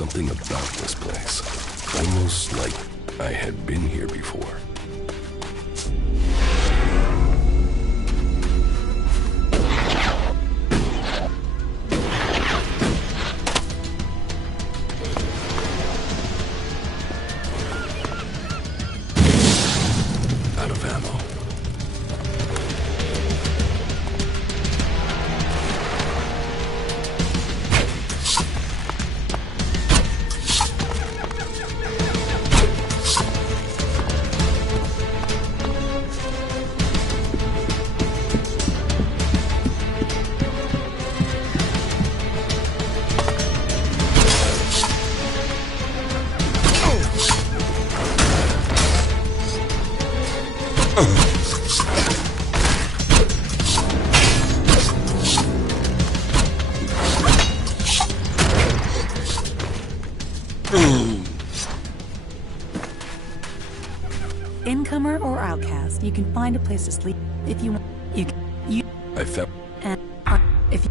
something about this place. Almost like I had been here before. Out of ammo. Incomer or outcast, you can find a place to sleep if you want. I found... And if you...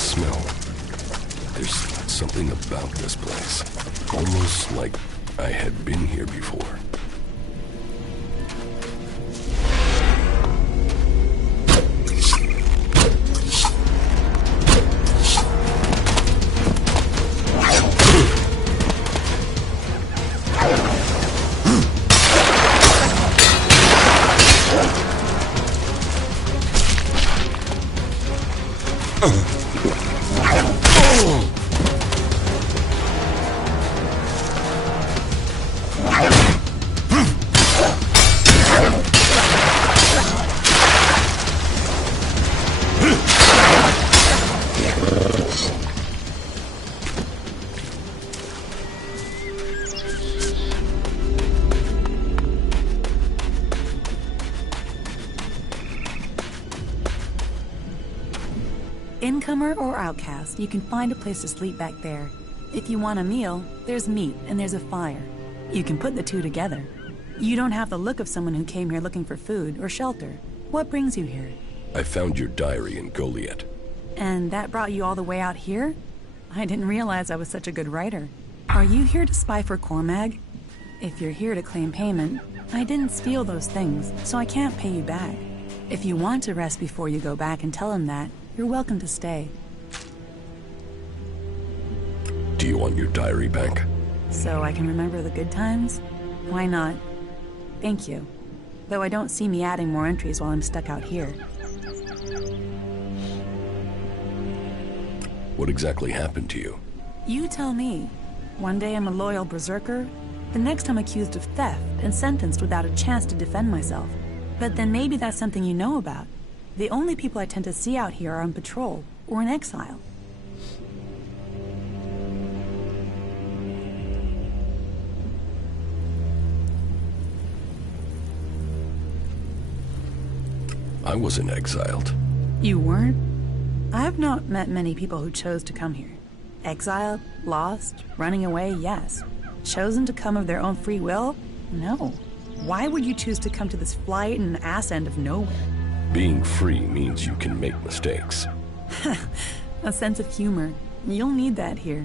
smell. There's something about this place. Almost like I had been here before. Incomer or outcast, you can find a place to sleep back there. If you want a meal, there's meat and there's a fire. You can put the two together. You don't have the look of someone who came here looking for food or shelter. What brings you here? I found your diary in Goliath. And that brought you all the way out here? I didn't realize I was such a good writer. Are you here to spy for Cormag? If you're here to claim payment, I didn't steal those things, so I can't pay you back. If you want to rest before you go back and tell him that, you're welcome to stay. Do you want your diary back? So I can remember the good times? Why not? Thank you. Though I don't see me adding more entries while I'm stuck out here. What exactly happened to you? You tell me. One day I'm a loyal berserker, the next I'm accused of theft and sentenced without a chance to defend myself. But then maybe that's something you know about. The only people I tend to see out here are on patrol or in exile. I wasn't exiled. You weren't? I've not met many people who chose to come here. Exiled, lost, running away, yes. Chosen to come of their own free will? No. Why would you choose to come to this flight and ass end of nowhere? Being free means you can make mistakes. A sense of humor. You'll need that here.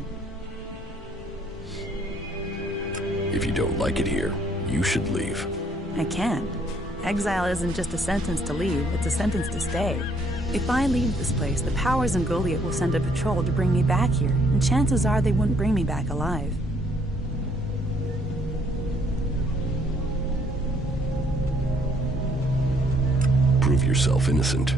If you don't like it here, you should leave. I can't. Exile isn't just a sentence to leave, it's a sentence to stay. If I leave this place, the powers in Goliath will send a patrol to bring me back here, and chances are they wouldn't bring me back alive. Prove yourself innocent.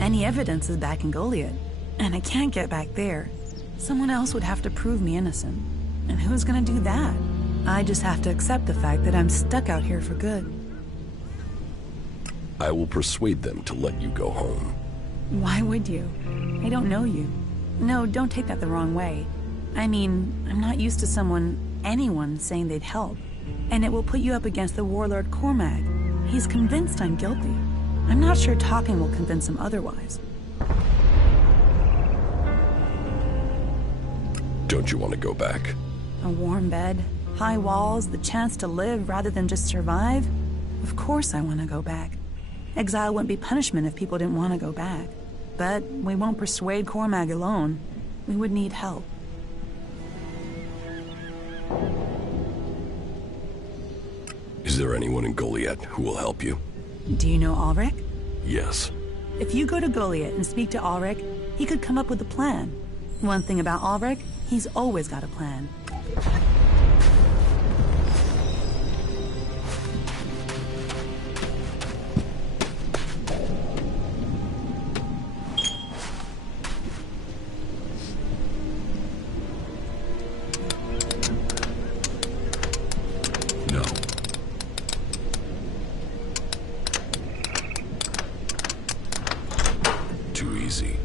Any evidence is back in Goliath, and I can't get back there. Someone else would have to prove me innocent. And who's gonna do that? I just have to accept the fact that I'm stuck out here for good. I will persuade them to let you go home. Why would you? I don't know you. No, don't take that the wrong way. I mean, I'm not used to anyone saying they'd help. And it will put you up against the warlord Cormag. He's convinced I'm guilty. I'm not sure talking will convince him otherwise. Don't you want to go back? A warm bed, High walls, the chance to live rather than just survive. Of course I want to go back. Exile wouldn't be punishment if people didn't want to go back. But we won't persuade Cormag alone. We would need help. Is there anyone in Goliath who will help you? Do you know Ulrich? Yes. If you go to Goliath and speak to Ulrich, he could come up with a plan. One thing about Ulrich, he's always got a plan. No. Too easy.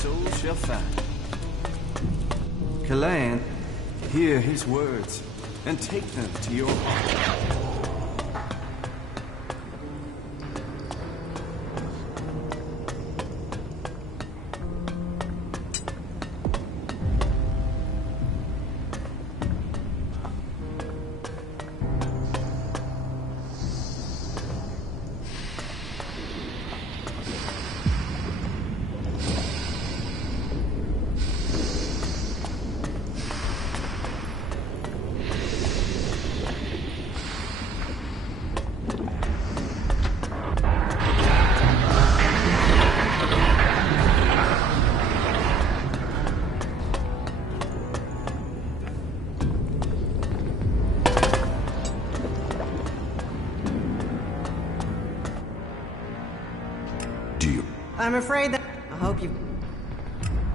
soul shall find. Kalan, hear his words, and take them to your heart. I'm afraid that... I hope you...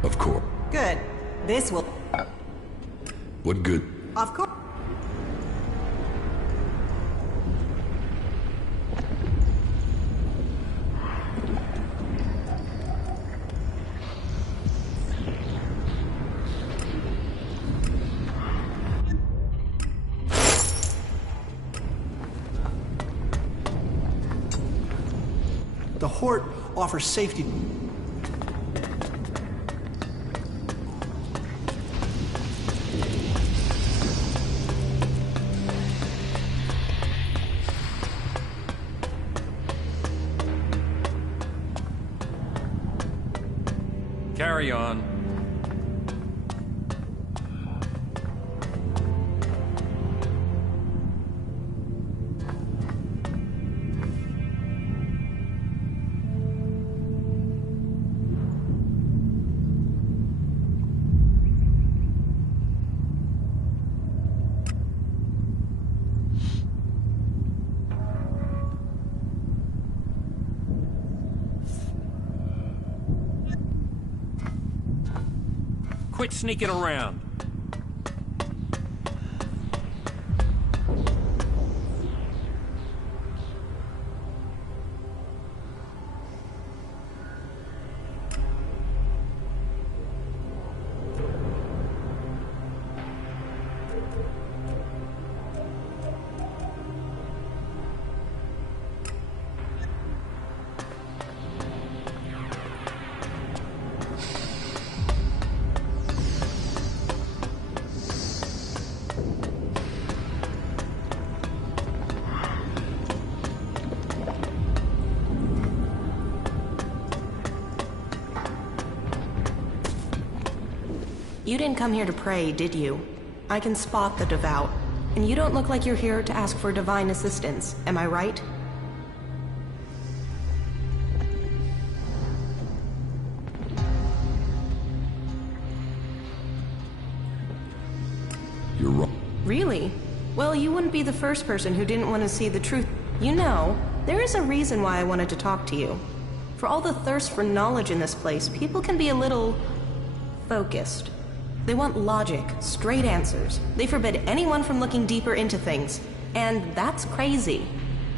Of course. Good. This will... What good? Of course. The Hort offers safety. Carry on. Quit sneaking around. You didn't come here to pray, did you? I can spot the devout. And you don't look like you're here to ask for divine assistance, am I right? You're wrong. Really? Well, you wouldn't be the first person who didn't want to see the truth. You know, there is a reason why I wanted to talk to you. For all the thirst for knowledge in this place, people can be a little... focused. They want logic, straight answers. They forbid anyone from looking deeper into things. And that's crazy.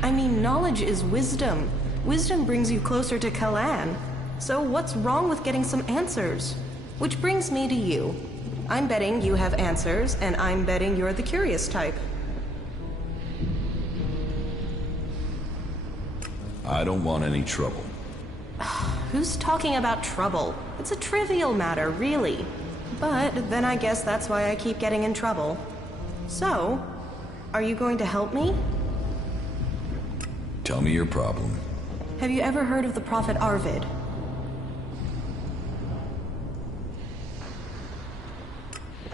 I mean, knowledge is wisdom. Wisdom brings you closer to Kalan. So what's wrong with getting some answers? Which brings me to you. I'm betting you have answers, and I'm betting you're the curious type. I don't want any trouble. Who's talking about trouble? It's a trivial matter, really. But then I guess that's why I keep getting in trouble. So, are you going to help me? Tell me your problem. Have you ever heard of the Prophet Arvid?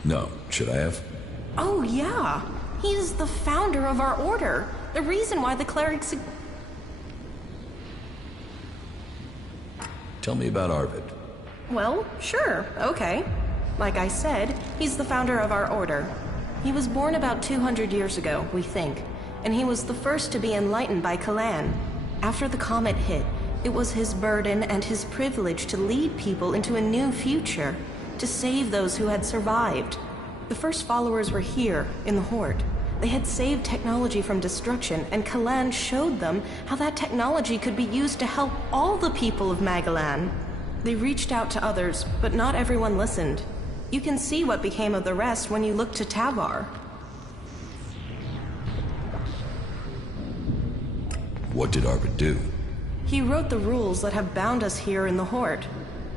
No. Should I have? Oh, yeah. He's the founder of our order. The reason why the clerics... Tell me about Arvid. Well, sure, okay. Like I said, he's the founder of our order. He was born about 200 years ago, we think, and he was the first to be enlightened by Kalan. After the comet hit, it was his burden and his privilege to lead people into a new future, to save those who had survived. The first followers were here, in the Hort. They had saved technology from destruction, and Kalan showed them how that technology could be used to help all the people of Magalan. They reached out to others, but not everyone listened. You can see what became of the rest when you look to Tavar. What did Arvid do? He wrote the rules that have bound us here in the Horde.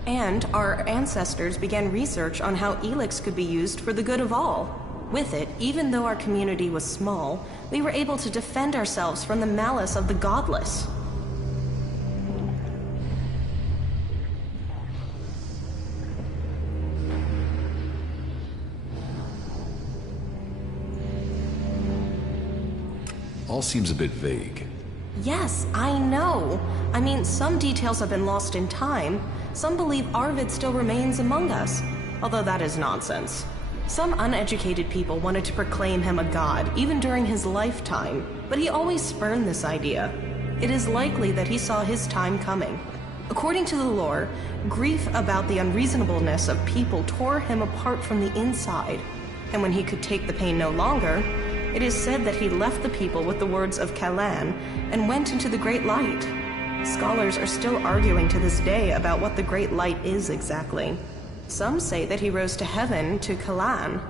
And our ancestors began research on how Elex could be used for the good of all. With it, even though our community was small, we were able to defend ourselves from the malice of the godless. All seems a bit vague. Yes, I know. I mean, some details have been lost in time. Some believe Arvid still remains among us, although that is nonsense. Some uneducated people wanted to proclaim him a god, even during his lifetime, but he always spurned this idea. It is likely that he saw his time coming. According to the lore, grief about the unreasonableness of people tore him apart from the inside, and when he could take the pain no longer, it is said that he left the people with the words of Kalan and went into the Great Light. Scholars are still arguing to this day about what the Great Light is exactly. Some say that he rose to heaven to Kalan.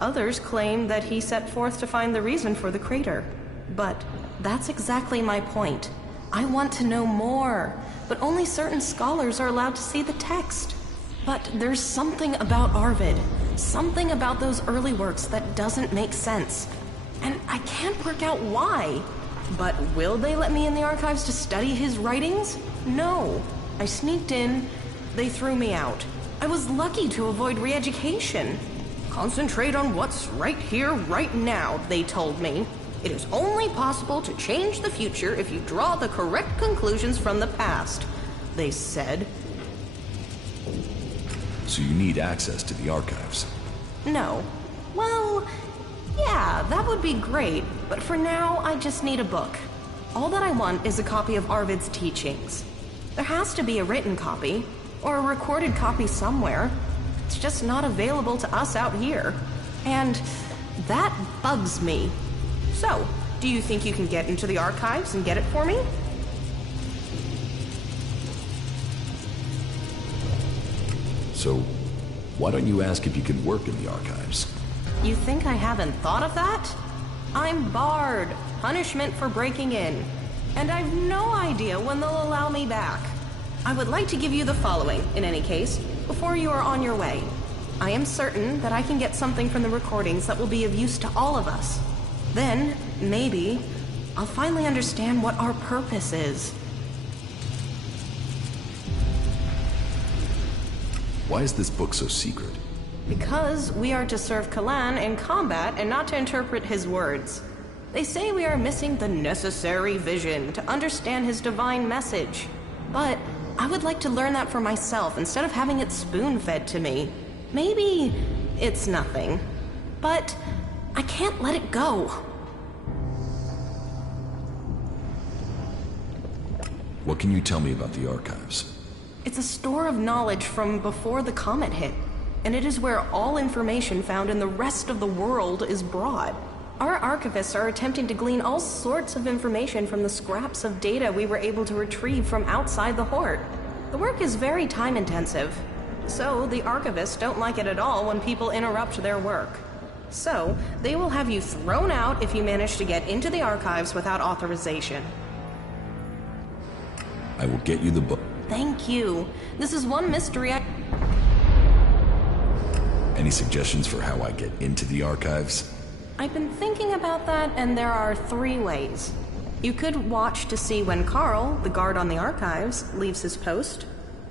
Others claim that he set forth to find the reason for the crater. But that's exactly my point. I want to know more, but only certain scholars are allowed to see the text. But there's something about Arvid, something about those early works that doesn't make sense. And I can't work out why. But will they let me in the archives to study his writings? No. I sneaked in. They threw me out. I was lucky to avoid re-education. Concentrate on what's right here, right now, they told me. It is only possible to change the future if you draw the correct conclusions from the past, they said. So you need access to the archives? No. Well, yeah, that would be great, but for now, I just need a book. All that I want is a copy of Arvid's teachings. There has to be a written copy, or a recorded copy somewhere. It's just not available to us out here. And that bugs me. So, do you think you can get into the archives and get it for me? So, why don't you ask if you can work in the archives? You think I haven't thought of that? I'm barred. Punishment for breaking in. And I've no idea when they'll allow me back. I would like to give you the following, in any case, before you are on your way. I am certain that I can get something from the recordings that will be of use to all of us. Then, maybe, I'll finally understand what our purpose is. Why is this book so secret? Because we are to serve Kalan in combat and not to interpret his words. They say we are missing the necessary vision to understand his divine message. But I would like to learn that for myself instead of having it spoon-fed to me. Maybe it's nothing, but I can't let it go. What can you tell me about the archives? It's a store of knowledge from before the comet hit, and it is where all information found in the rest of the world is brought. Our archivists are attempting to glean all sorts of information from the scraps of data we were able to retrieve from outside the Horde. The work is very time-intensive, so the archivists don't like it at all when people interrupt their work. So, they will have you thrown out if you manage to get into the archives without authorization. I will get you the book. Thank you. This is one mystery Any suggestions for how I get into the archives? I've been thinking about that, and there are 3 ways. You could watch to see when Carl, the guard on the archives, leaves his post.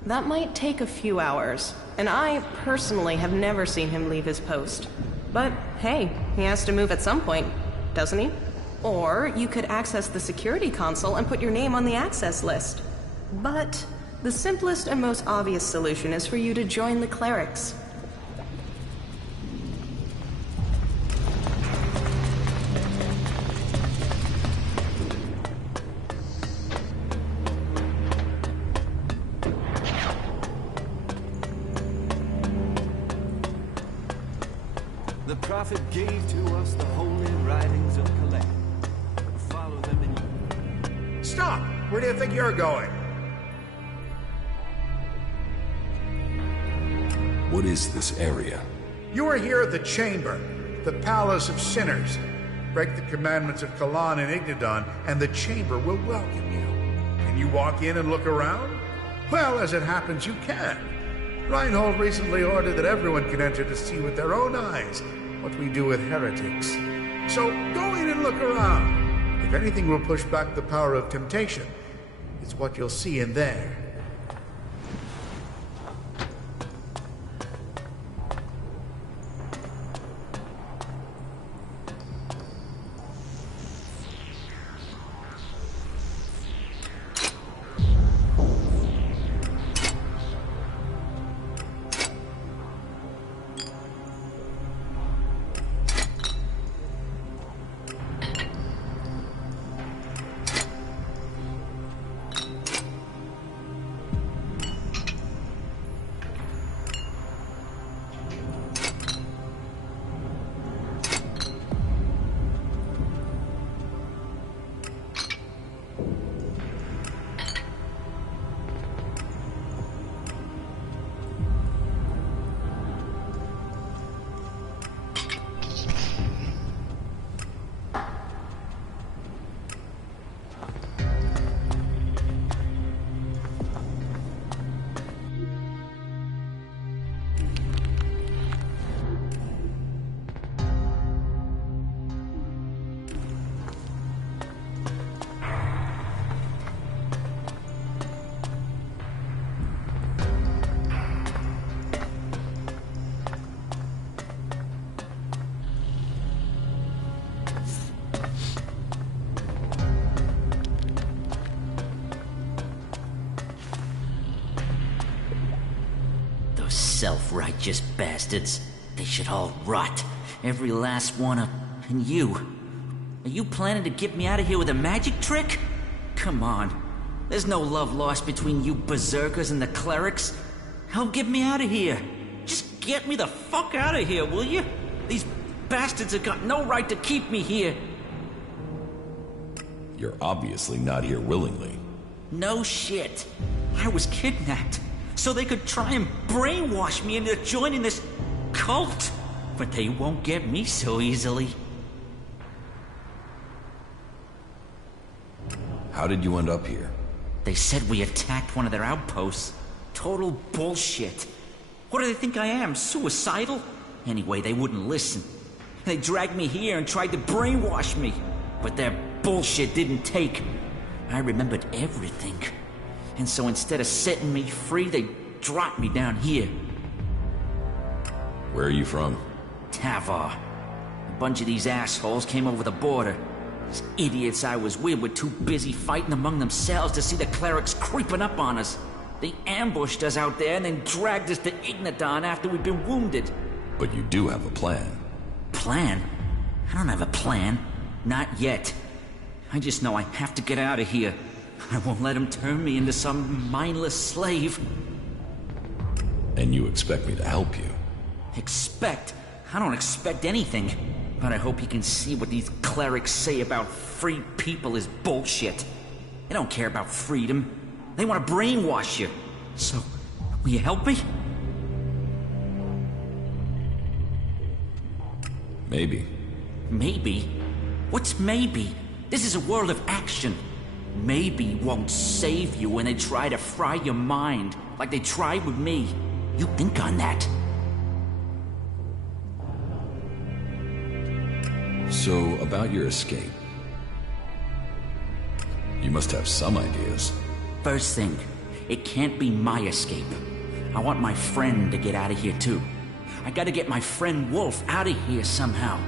That might take a few hours, and I personally have never seen him leave his post. But hey, he has to move at some point, doesn't he? Or you could access the security console and put your name on the access list. But the simplest and most obvious solution is for you to join the clerics. The prophet gave to us the holy writings of Elex. Follow them in... Stop! Where do you think you're going? What is this area? You are here at the Chamber, the Palace of Sinners. Break the commandments of Kalan and Ignadon, and the Chamber will welcome you. Can you walk in and look around? Well, as it happens, you can. Reinhold recently ordered that everyone can enter to see with their own eyes what we do with heretics. So go in and look around. If anything will push back the power of temptation, it's what you'll see in there. Self-righteous bastards. They should all rot. Every last one of... And you. Are you planning to get me out of here with a magic trick? Come on. There's no love lost between you berserkers and the clerics. Help get me out of here. Just get me the fuck out of here, will you? These bastards have got no right to keep me here. You're obviously not here willingly. No shit. I was kidnapped. So they could try and brainwash me into joining this cult. But they won't get me so easily. How did you end up here? They said we attacked one of their outposts. Total bullshit. What do they think I am, suicidal? Anyway, they wouldn't listen. They dragged me here and tried to brainwash me. But their bullshit didn't take. I remembered everything. And so instead of setting me free, they dropped me down here. Where are you from? Tavar. A bunch of these assholes came over the border. These idiots I was with were too busy fighting among themselves to see the clerics creeping up on us. They ambushed us out there and then dragged us to Ignadon after we'd been wounded. But you do have a plan. Plan? I don't have a plan. Not yet. I just know I have to get out of here. I won't let him turn me into some mindless slave. And you expect me to help you? Expect? I don't expect anything. But I hope you can see what these clerics say about free people is bullshit. They don't care about freedom. They want to brainwash you. So, will you help me? Maybe. Maybe? What's maybe? This is a world of action. Maybe won't save you when they try to fry your mind, like they tried with me. You think on that. So, about your escape. You must have some ideas. First thing, it can't be my escape. I want my friend to get out of here too. I gotta get my friend Wolf out of here somehow.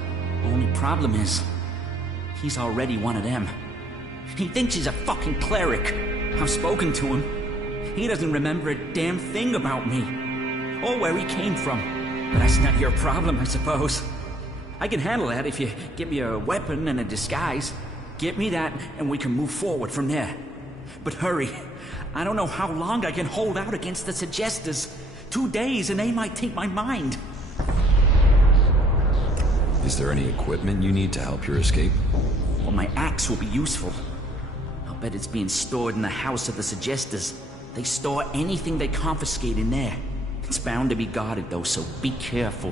Only problem is, he's already one of them. He thinks he's a fucking cleric. I've spoken to him. He doesn't remember a damn thing about me. Or where he came from. But that's not your problem, I suppose. I can handle that if you give me a weapon and a disguise. Get me that, and we can move forward from there. But hurry. I don't know how long I can hold out against the Suggestors. 2 days and they might take my mind. Is there any equipment you need to help your escape? Well, my axe will be useful. I'll bet it's being stored in the house of the Suggestors. They store anything they confiscate in there. It's bound to be guarded, though, so be careful.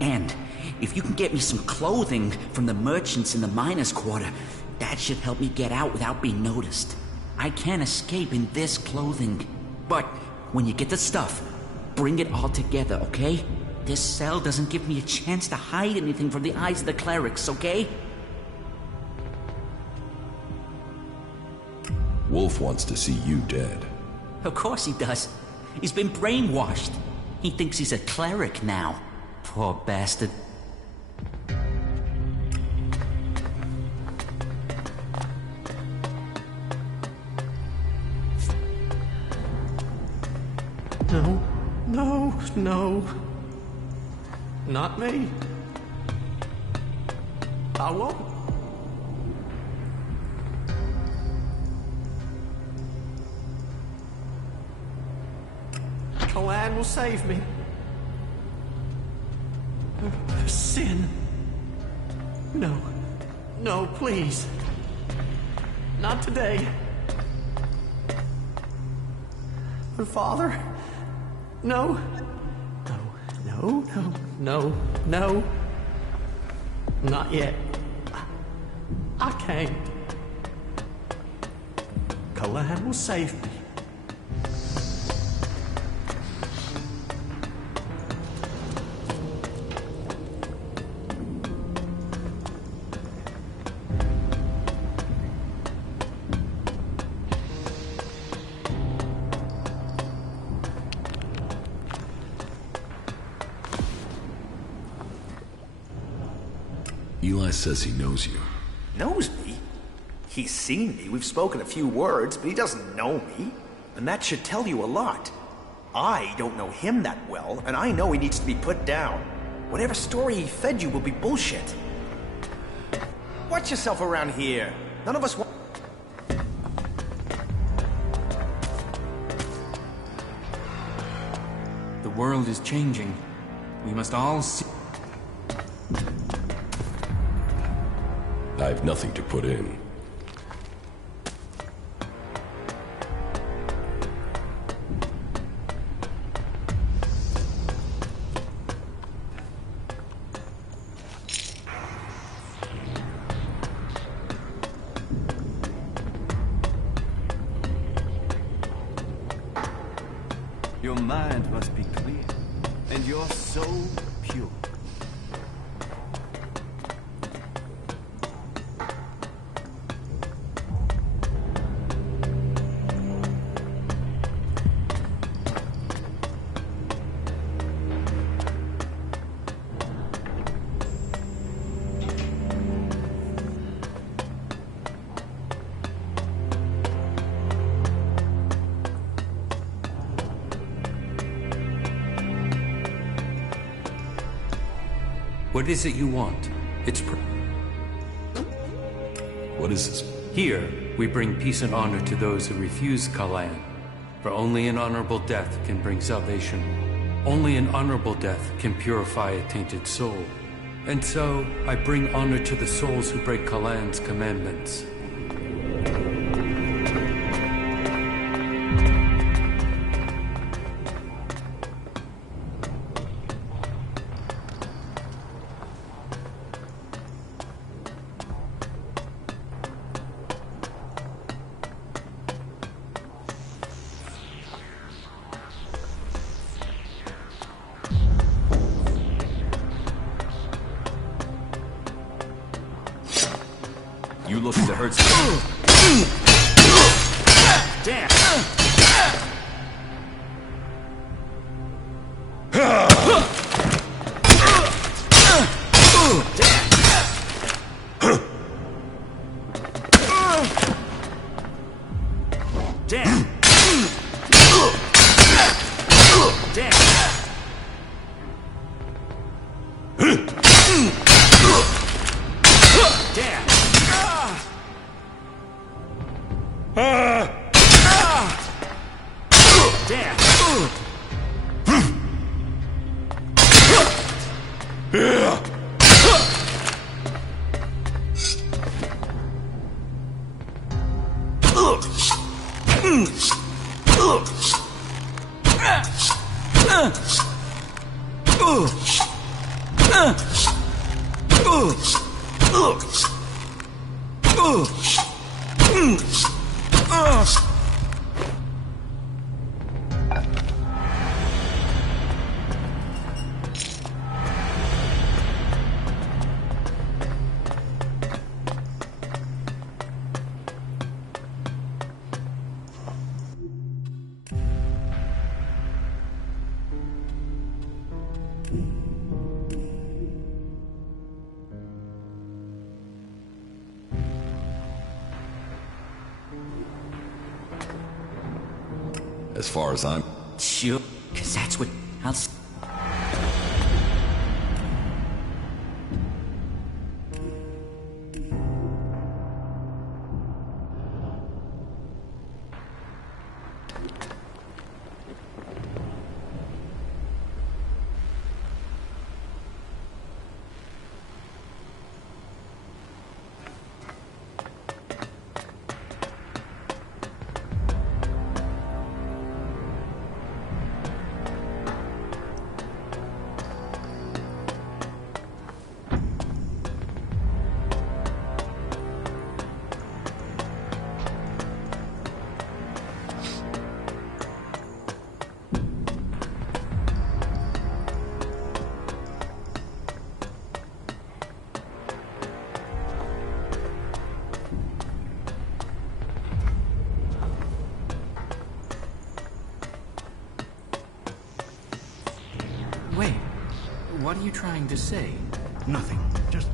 And if you can get me some clothing from the merchants in the miners' quarter, that should help me get out without being noticed. I can't escape in this clothing. But when you get the stuff, bring it all together, okay? This cell doesn't give me a chance to hide anything from the eyes of the clerics, okay? Wolf wants to see you dead. Of course he does. He's been brainwashed. He thinks he's a cleric now. Poor bastard. No, no, no. Not me. I won't. Kalan will save me. Sin. No. No, please. Not today. But Father? No. No, no, no, no. Not yet. I can't. Kalan will save me. Eli says he knows you. Knows me? He's seen me, we've spoken a few words, but he doesn't know me. And that should tell you a lot. I don't know him that well, and I know he needs to be put down. Whatever story he fed you will be bullshit. Watch yourself around here. None of us want... The world is changing. We must all see... I have nothing to put in. Your mind must be clear, and your soul pure. What is it you want? It's What is this? Here, we bring peace and honor to those who refuse Kalan. For only an honorable death can bring salvation. Only an honorable death can purify a tainted soul. And so, I bring honor to the souls who break Kalan's commandments. You looking to hurt someone? Damn! Damn! Damn! Damn! As far as I'm... Sure, because that's what I'll... Wait, what are you trying to say? Nothing. Just...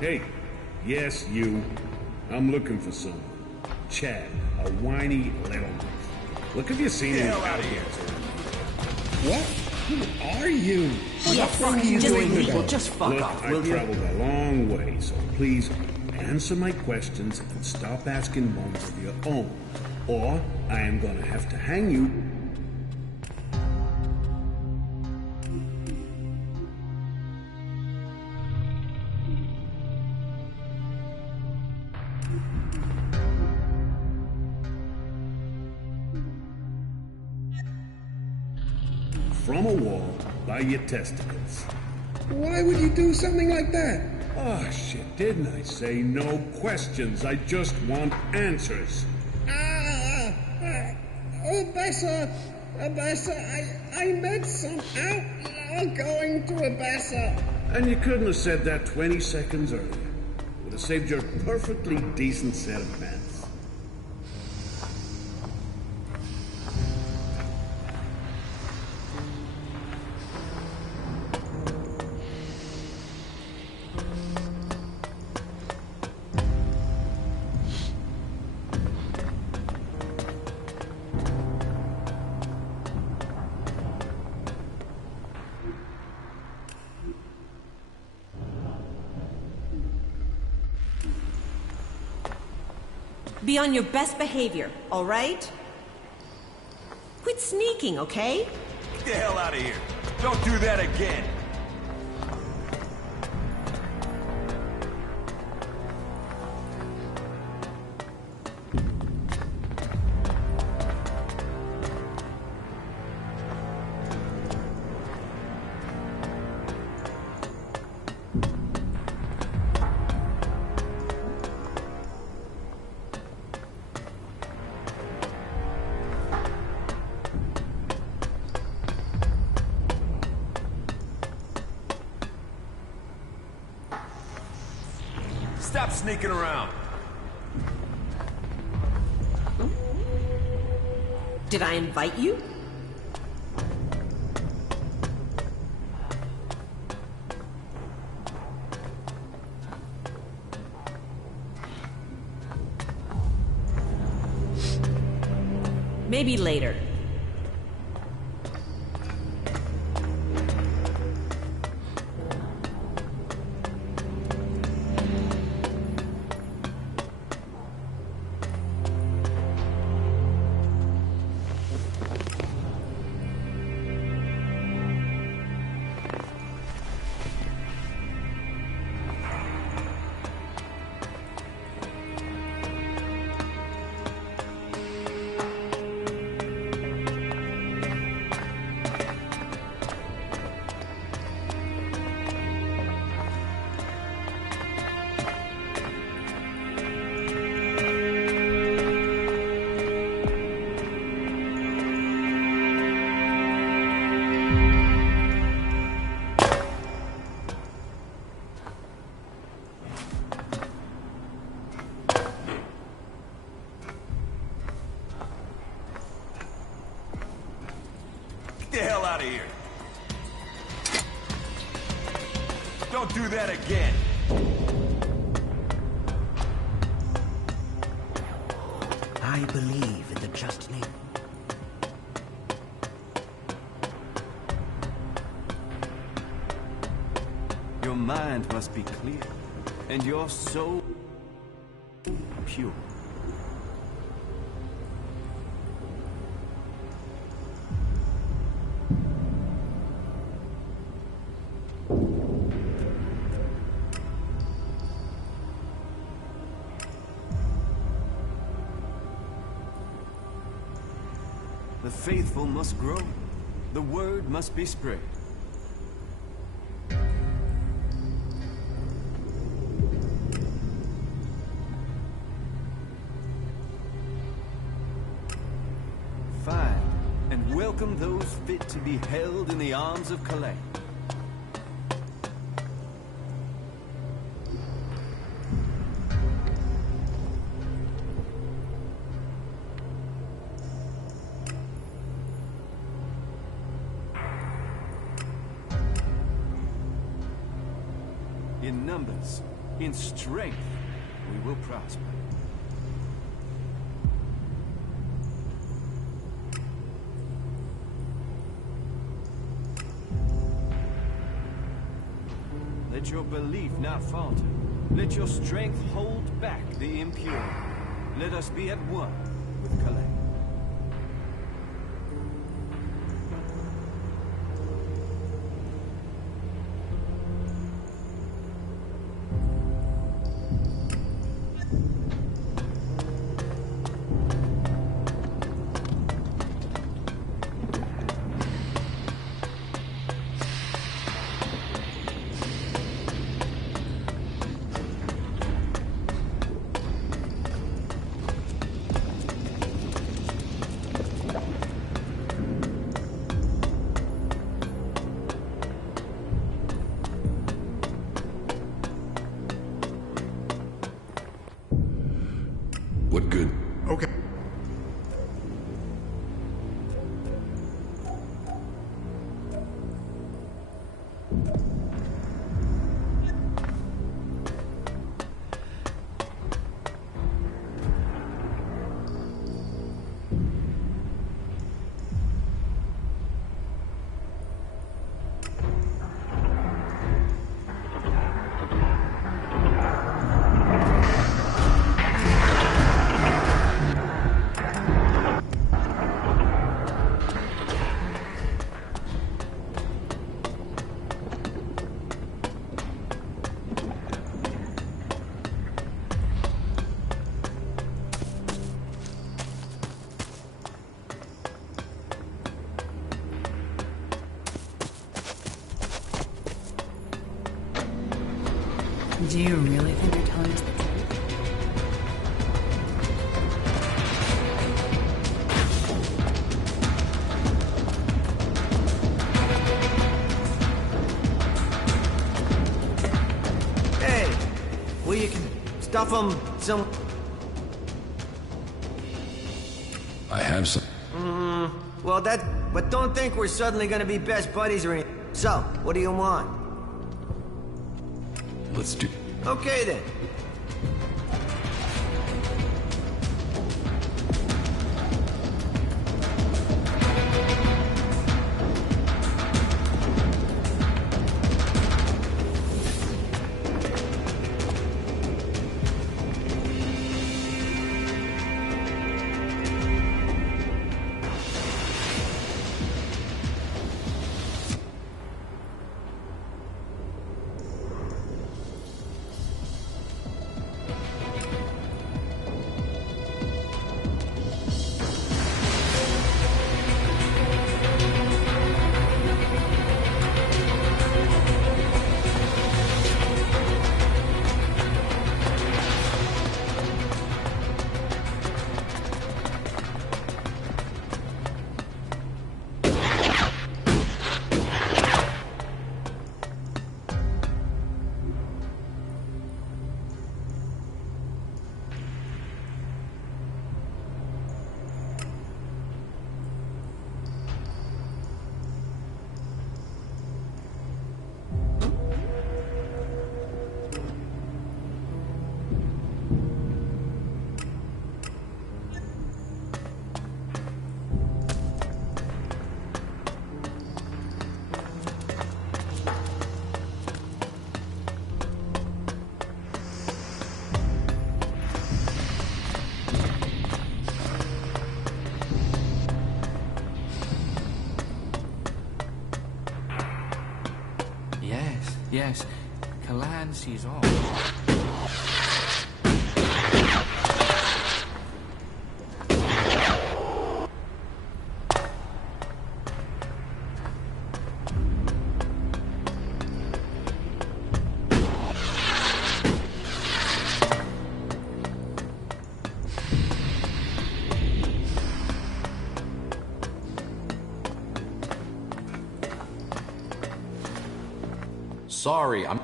Hey, yes, you. I'm looking for someone. Chad, a whiny little... Look, have you seen him out here? What? Who are you? What the fuck are you doing here? Just fuck Look, off, I've will you? traveled a long way, so please answer my questions and stop asking ones of your own. Or I am gonna have to hang you. From a wall by your testicles. Why would you do something like that? Oh, shit, didn't I say no questions? I just want answers. Bessa, I met some outlaw going to Bessa. And you couldn't have said that 20 seconds earlier. Would have saved your perfectly decent set of pants. Be on your best behavior, all right? Quit sneaking, okay? Get the hell out of here. Don't do that again. Stop sneaking around. Did I invite you? Maybe later. Get the hell out of here. Don't do that again. I believe in the just name. Your mind must be clear, and your soul pure. The faithful must grow. The word must be spread. Find and welcome those fit to be held in the arms of Calais. In numbers, in strength, we will prosper. Let your belief not falter. Let your strength hold back the impure. Let us be at one with Calais. Do you really think you're telling us the truth? Hey, well, you can stuff them some... I have some. Well, but don't think we're suddenly gonna be best buddies or anything. So, what do you want? Let's do... Okay, then. Yes, Kalan sees all. Sorry, I'm...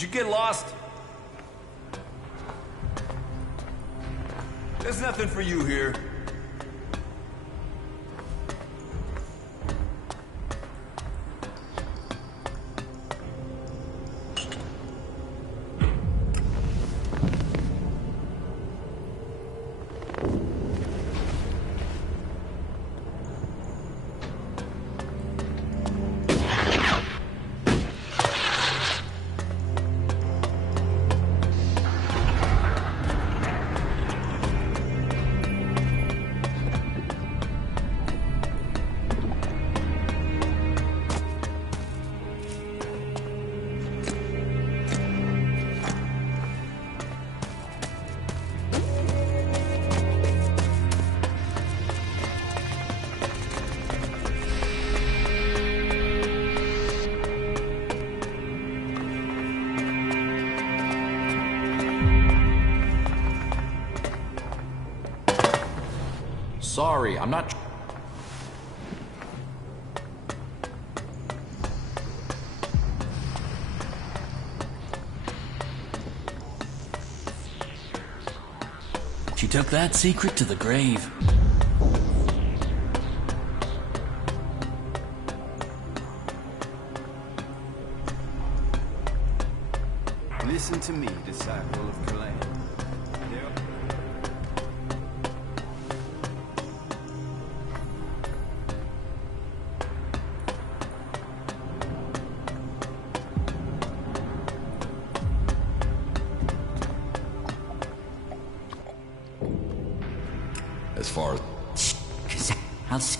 Did you get lost? There's nothing for you here. Sorry, I'm not... She took that secret to the grave. Listen to me, disciple of Kalan. As far as... I'll see.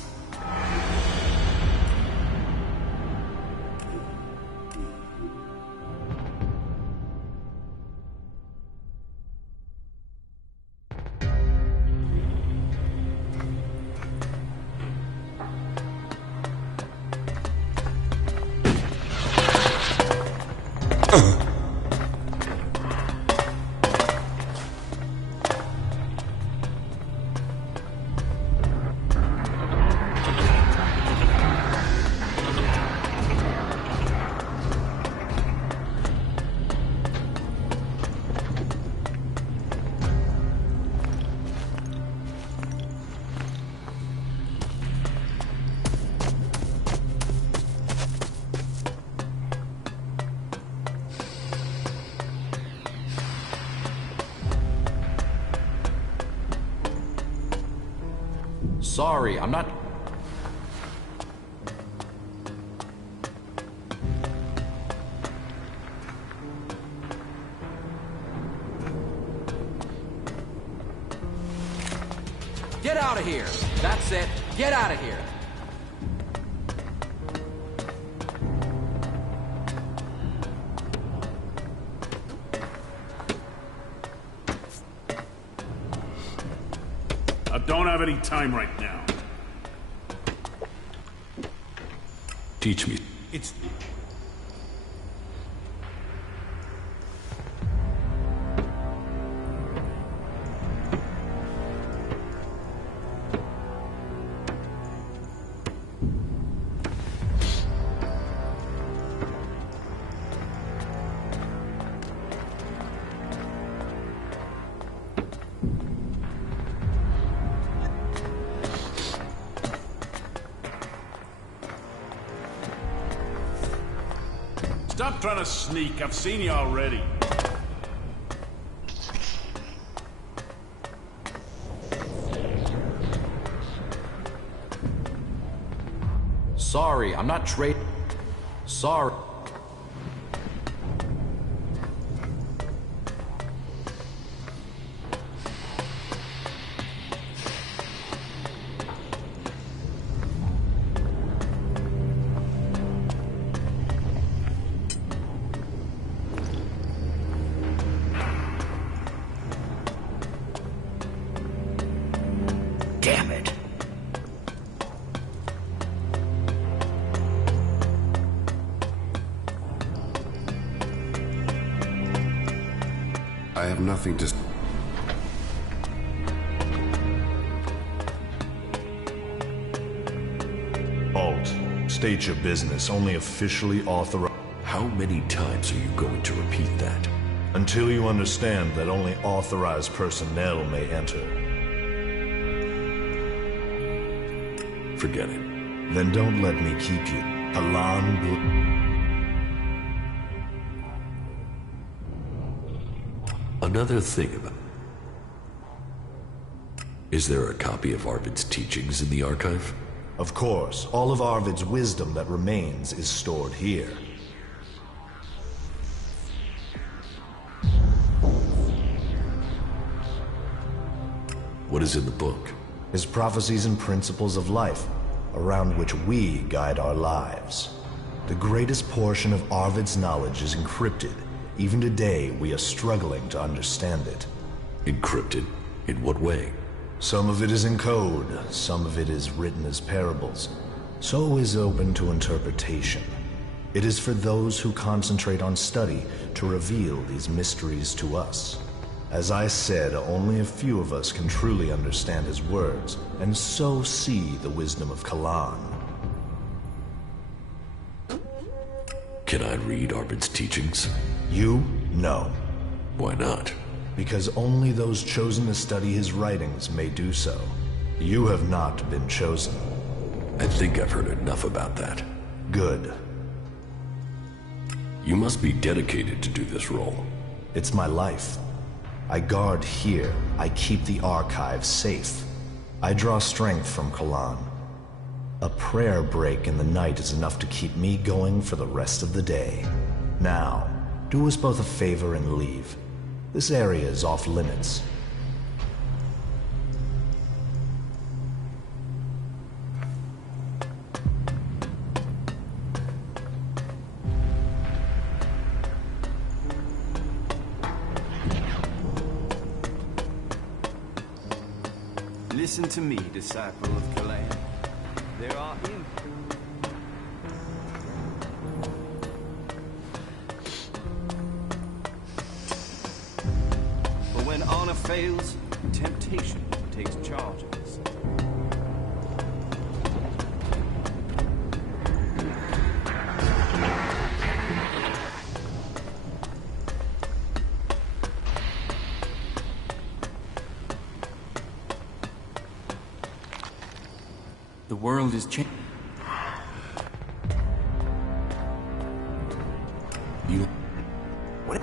Sorry, I'm not... Get out of here! That's it! Get out of here! I don't have any time right now. Teach me. It's... Stop trying to sneak. I've seen you already. Sorry, I'm not trading. Sorry. Damn it. I have nothing to... Alt, state your business. Only officially authorized. How many times are you going to repeat that? Until you understand that only authorized personnel may enter. Forget it. Then don't let me keep you. Another thing about... Is there a copy of Arvid's teachings in the archive? Of course. All of Arvid's wisdom that remains is stored here. What is in the book? His prophecies and principles of life, around which we guide our lives. The greatest portion of Arvid's knowledge is encrypted. Even today, we are struggling to understand it. Encrypted? In what way? Some of it is in code, some of it is written as parables. So is open to interpretation. It is for those who concentrate on study to reveal these mysteries to us. As I said, only a few of us can truly understand his words, and so see the wisdom of Kalan. Can I read Arvid's teachings? You? No. Why not? Because only those chosen to study his writings may do so. You have not been chosen. I think I've heard enough about that. Good. You must be dedicated to do this role. It's my life. I guard here. I keep the archive safe. I draw strength from Kalan. A prayer break in the night is enough to keep me going for the rest of the day. Now, do us both a favor and leave. This area is off limits. Listen to me, disciple of Kalan. There are But when honor fails, temptation takes charge of us. The world is changing. You... What?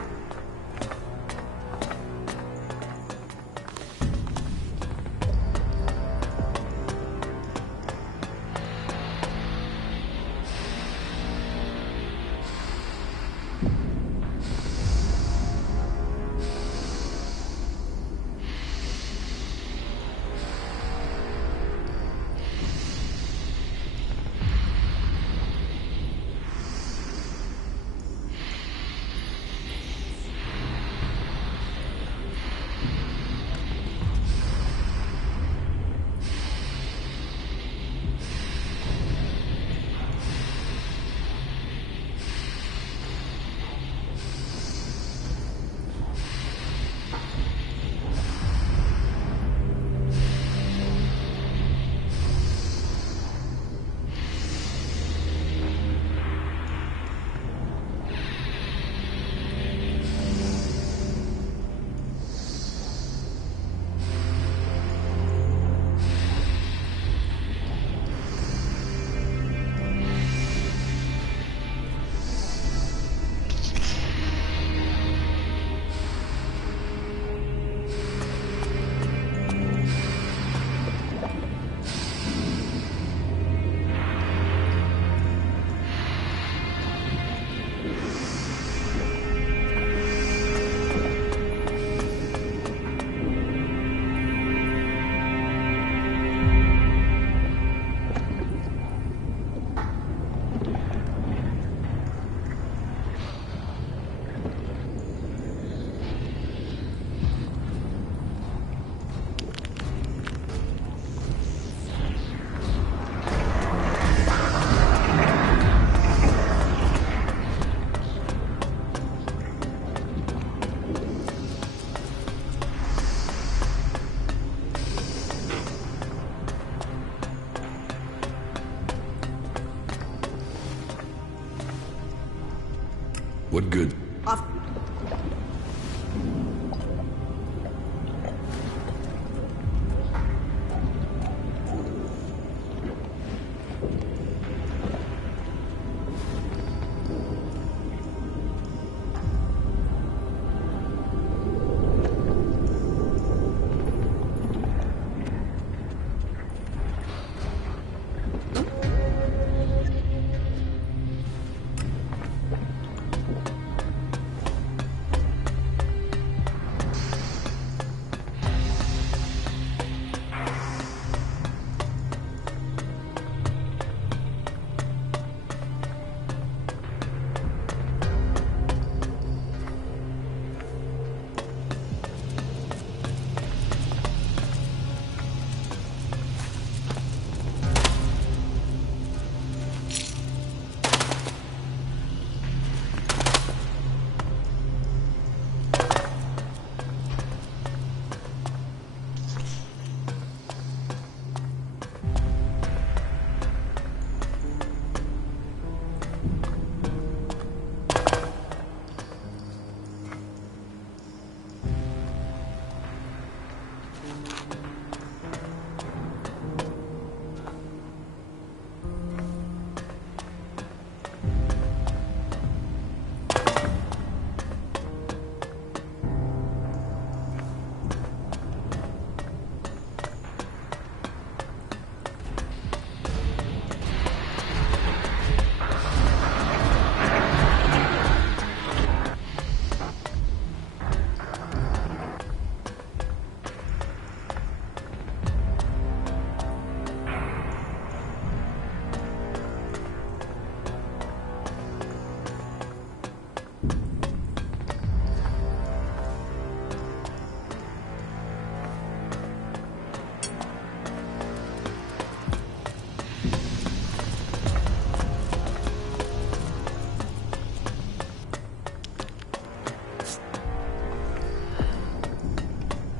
What good?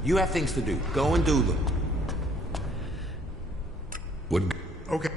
You have things to do. Go and do them. What? Okay.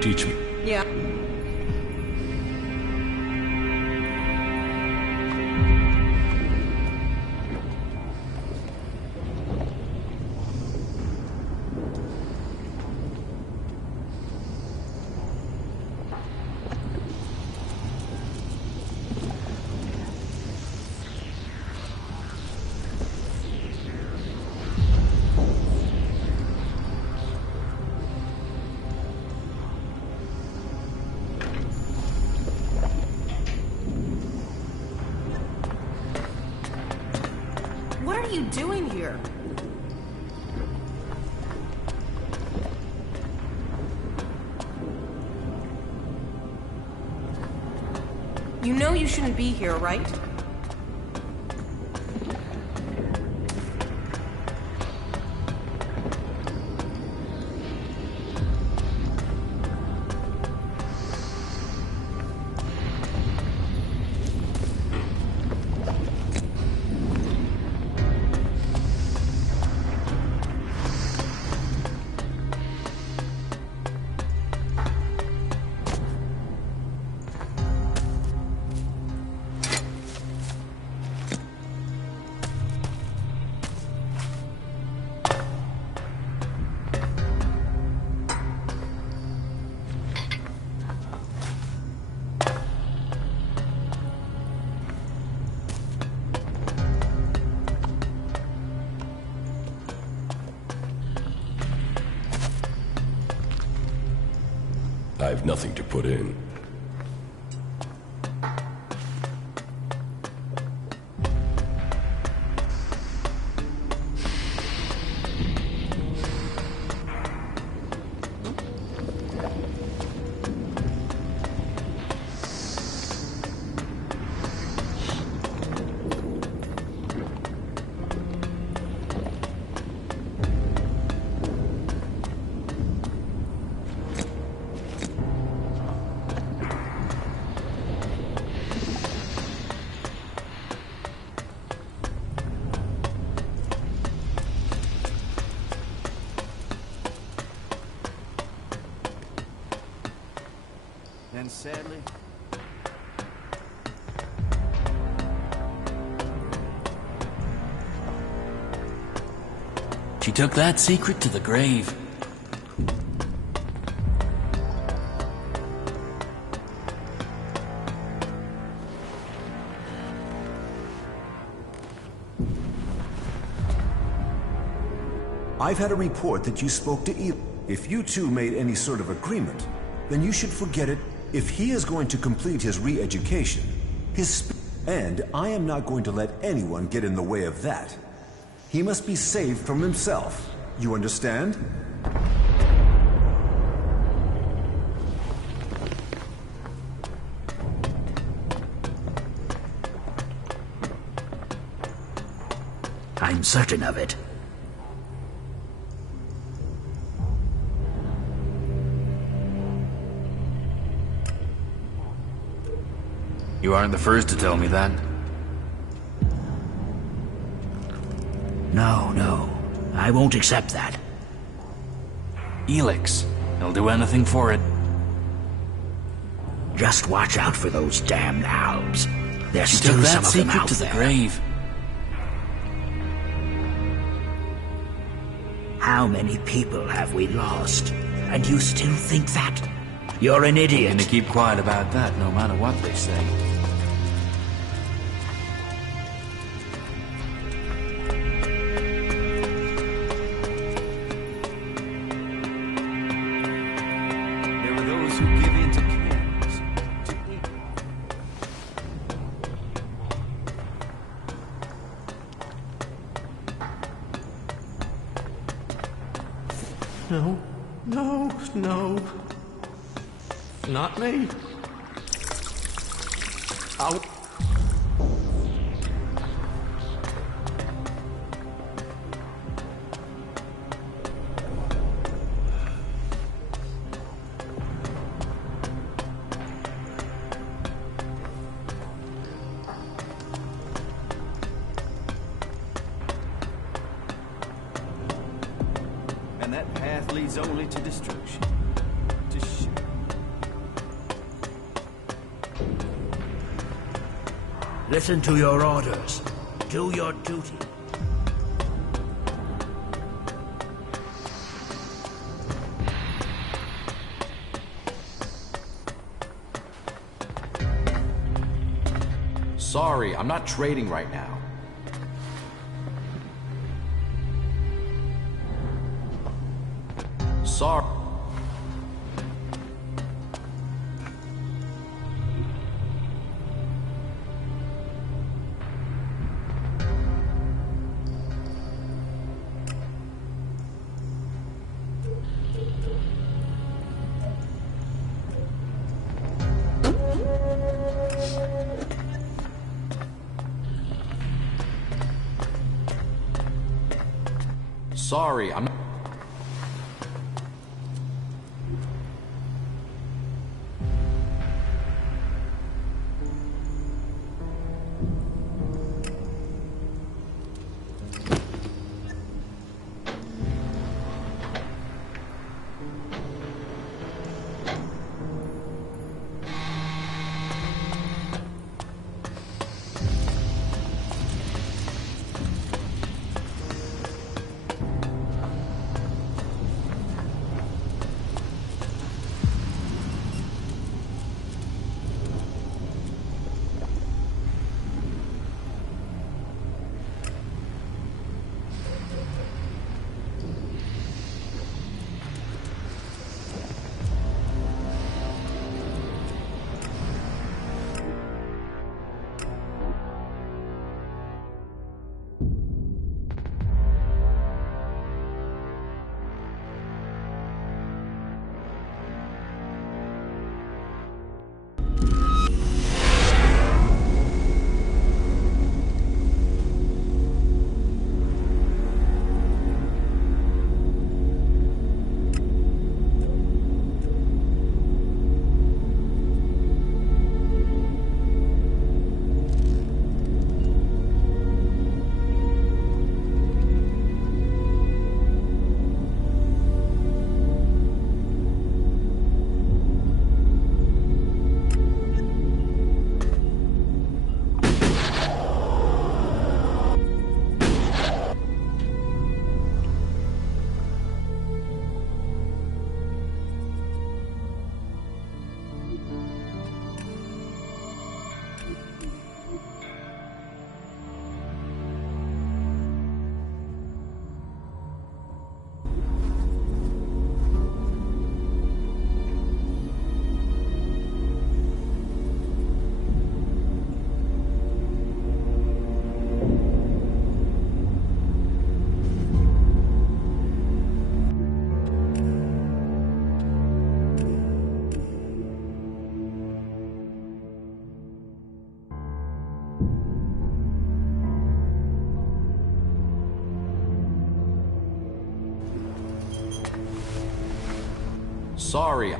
Teach me. Yeah. What are you doing here? You know you shouldn't be here, right? I've nothing to put in. And sadly, She took that secret to the grave. I've had a report that you spoke to Elex. If you two made any sort of agreement, then you should forget it. If he is going to complete his re-education, and I am not going to let anyone get in the way of that. He must be saved from himself. You understand? I'm certain of it. You aren't the first to tell me that. No. I won't accept that. Elex. He'll do anything for it. Just watch out for those damned Albs. There's She still took some that of them secret out to the there. grave. How many people have we lost? And you still think that? You're an idiot. I'm gonna keep quiet about that, no matter what they say. There are those who give in to cares, to eat. No. Not me. Out. And that path leads only to destruction. To shit. Listen to your orders. Do your duty. Sorry, I'm not trading right now. Sorry. Sorry, I'm not... sorry.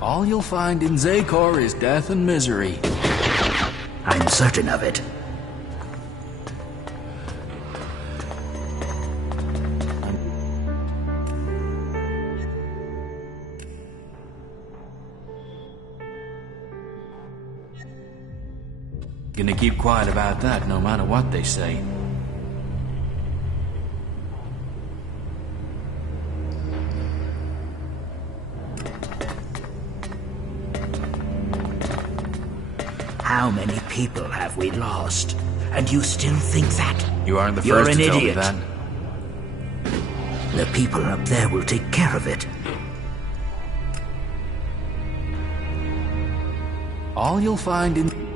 All you'll find in Zakor is death and misery. I'm certain of it. Gonna keep quiet about that no matter what they say. How many people have we lost? And you still think that? You aren't the You're first an to tell me idiot. that. The people up there will take care of it. All you'll find in...